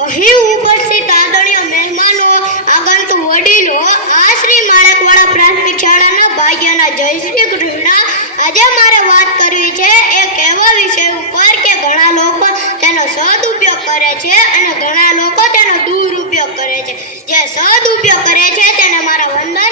અહીં ઉપસ્થિત આદરણીય મહેમાનો આગંતુ વડીલો આ શ્રી માળકવાડા પ્રાથમિક શાળાના ભાગ્યના જય શ્રી કૃષ્ણ આજે મારે વાત કરવી છે એક એવા વિષય ઉપર કે ઘણા લોકો તેનો સદુપયોગ કરે છે અને ઘણા લોકો તેનો દુરુપયોગ કરે છે. જે સદુપયોગ કરે છે તેને મારા વંદન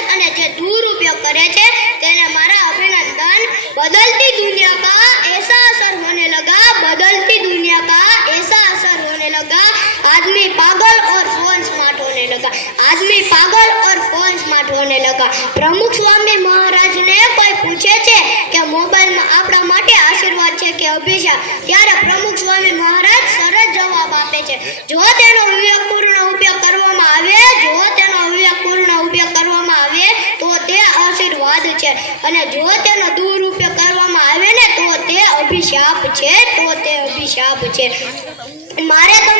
लगा आदमी पागल और फोन स्मार्ट होने लगा प्रमुख स्वामी મહારાજ ને કોઈ પૂછે છે કે મોબાઈલમાં આપણા માટે આશીર્વાદ છે કે અભિશાપ ત્યારે પ્રમુખ સ્વામી મહારાજ સરસ જવાબ આપે છે જો તેનો વિવેકપૂર્ણ ઉપયોગ કરવામાં આવે જો તેનો વિવેકપૂર્ણ ઉપયોગ કરવામાં આવે તો તે આશીર્વાદ છે અને જો તેનો દુરુપયોગ કરવામાં આવે ને તો તે અભિશાપ છે તો તે અભિશાપ છે મારે તમને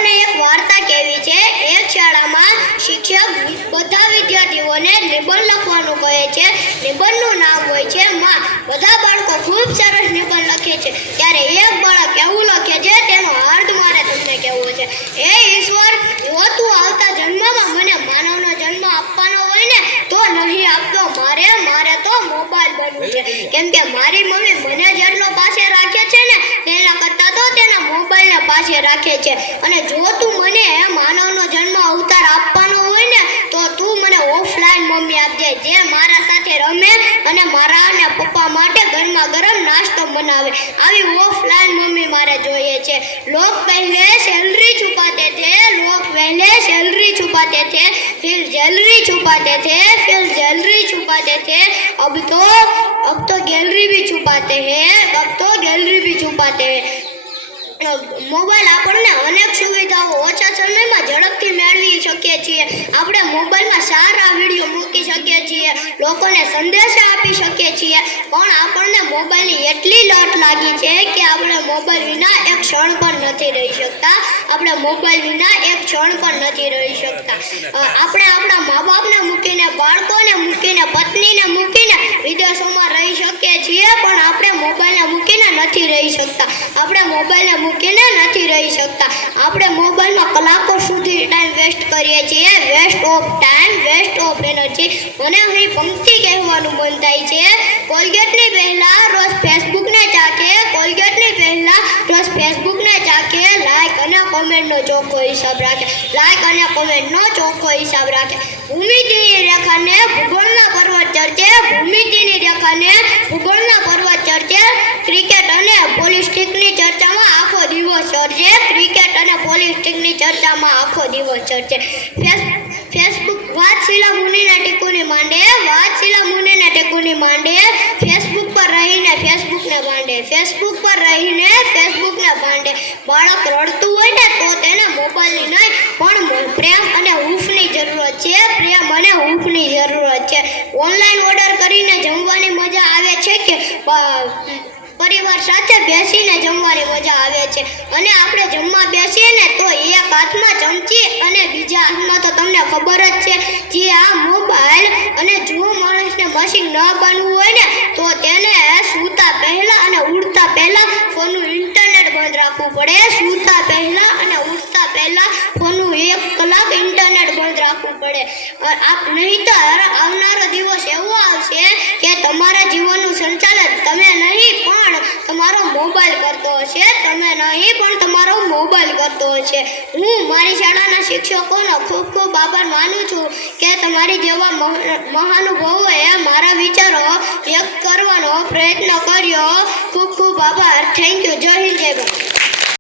વિદ્યાર્થીઓને નિબંધ લખવાનું કહે છે. નિબંધનું નામ હોય છે માં. બધા બાળકો ખૂબ સરસ નિબંધ લખે છે. ત્યારે એક બાળક એવું લખે છે, તેનો અર્થ મારે તમને કહેવો છે. હે ઈશ્વર, જો તું આવતા જન્મમાં મને માનવનો જન્મ આપવાનો હોય ને, તો નહીં આપતો. મારે મારે તો મોબાઈલ બનવું છે. કેમ કે મારી મમ્મી મને જેટલો પાસે રાખે છે ને, તેના કરતાં તો તેના મોબાઈલને પાસે રાખે છે. અને જો તું મને માનવનો જન્મ અવતાર છે. જે મારા સાથે રમે અને મારા અને પપ્પા માટે ઘરમાં ગરમ નાસ્તો બનાવે. આવી ઓફલાઈન મમ્મી મારે જોઈએ છે. લોક પહેલે સેલરી છુપાતે છે. લોક પહેલે સેલરી છુપાતે થે ફિર જેલરી છુપાતે થે ફિર જેલરી છુપાતે છે. અબ તો અબ તો गैलरी બી છુપાતે હે. અબ તો गैलरी બી છુપાતે હે. મોબાઈલ આપણને અનેક સુવિધાઓ ઓછા સમયમાં ઝડપથી મેળવી શકીએ છીએ. આપણે મોબાઈલમાં સારા લોકોને સંદેશા આપી શકીએ છીએ. પણ આપણને મોબાઈલની એટલી લત લાગી છે કે આપણે મોબાઈલ વિના એક ક્ષણ પણ નથી રહી શકતા. આપણે મોબાઈલ વિના એક ક્ષણ પણ નથી રહી શકતા. આપણે આપણા મા બાપને મૂકીને, બાળકોને મૂકીને, પત્નીને મૂકીને વિદેશોમાં રહી શકીએ છીએ, પણ આપણે મોબાઈલને મૂકીને નથી રહી શકતા. આપણે મોબાઈલને મૂકીને નથી રહી શકતા. આપણે મોબાઈલમાં કલાકો સુધી ટાઈમ વેસ્ટ કરીએ છીએ. વેસ્ટ ઓફ ટાઈમ વેસ્ટ છે. મને અહીં પંક્તિ કહેવાનું મન થાય છે. કોલગેટની પહેલાં રોજ ફેસબુકને ચાકે કોલગેટની પહેલાં રોજ ફેસબુકને ચાકે લાઈક અને કોમેન્ટનો ચોખ્ખો હિસાબ રાખે. લાઈક અને કોમેન્ટનો ચોખ્ખો હિસાબ રાખે. ભૂમિતિની રેખાને ભૂગોળના પર્વત ચર્ચે ભૂમિતિની રેખાને ભૂગોળના પર્વત ચર્ચે ક્રિકેટ અને પોલિસ્ટિકની ચર્ચામાં આખો દિવસ ચર્ચે ક્રિકેટ અને પોલિસ્ટિકની ચર્ચામાં આખો દિવસ ચર્ચે ફેસ ફેસબુક વાતશીલા મુનિના ટીકુની માંડે વાતશીલા મુનિના ટીકુની માંડે ફેસબુક પર રહીને ફેસબુકને માંડે ફેસબુક પર રહીને ફેસબુકને માંડે. બાળક રડતું હોય ને તો તેને મોબાઈલની નહીં, પણ પ્રેમ અને હૂફની જરૂરત છે. પ્રેમ અને હૂફની જરૂરત છે. ઓનલાઈન ઓર્ડર કરીને જમવાની મજા આવે છે કે પરિવાર સાથે બેસીને જમવાની મજા આવે છે? અને આપણે જમવા બેસીએ ને તો એક હાથમાં ચમચી અને બીજા હાથમાં તો તમને ખબર જ છે જે આ મોબાઈલ અને જો માણસને મશીન ન બનવું હોય ને તો તેને સૂતા પહેલા અને ઉડતા પહેલા ફોનનું ઇન્ટરનેટ બંધ રાખવું પડે સૂતા પહેલા અને ઉઠતા પહેલા ફોનનું એક કલાક ઇન્ટરનેટ બંધ રાખવું પડે. આપ નહીંતર આવનારો દિવસ એવો આવશે કે તમારા જીવનનું સંચાલન તમે નહીં પણ તમારો મોબાઈલ કરતો હશે. તમે નહીં પણ તમારો મોબાઈલ કરતો હશે. હું મારી શાળાના શિક્ષકોનો ખૂબ ખૂબ આભાર માનું છું કે તમારી જેવા મહ- મહાનુભાવોએ મારા વિચારો વ્યક્ત કરવાનો પ્રયત્ન કર્યો. ખૂબ ખૂબ આભાર. થેન્ક યુ જય હિન્દ, જય ભારત.